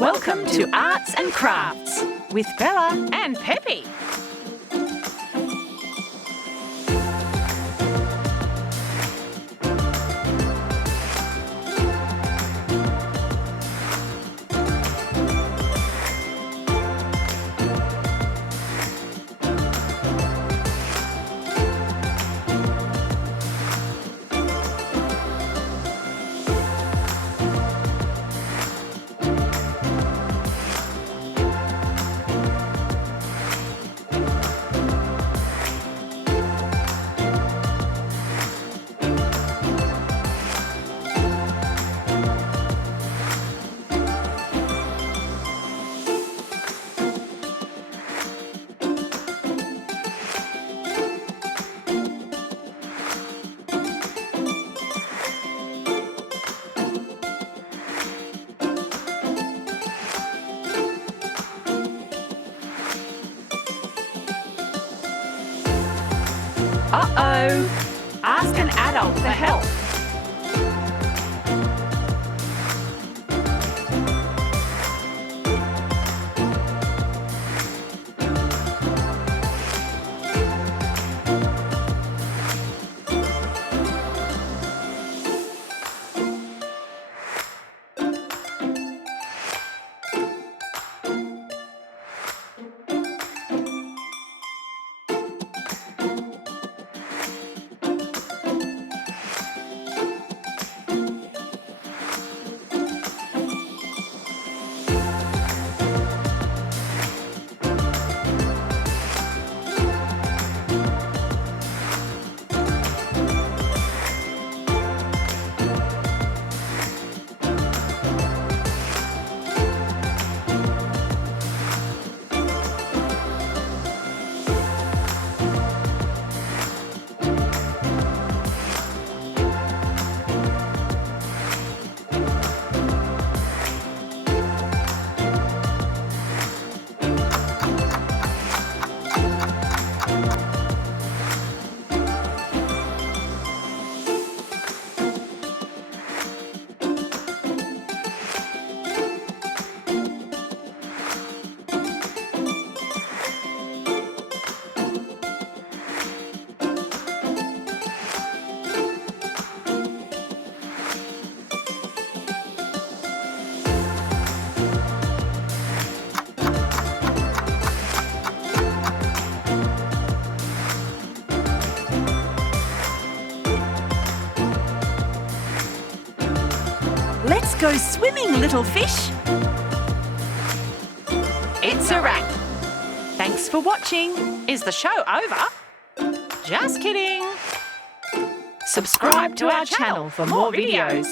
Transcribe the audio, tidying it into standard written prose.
Welcome to Arts and Crafts with Bella and Pepe. Uh-oh! Ask an adult for help. Let's go swimming, little fish. It's a wrap. Thanks for watching. Is the show over? Just kidding. Subscribe to our channel for more videos.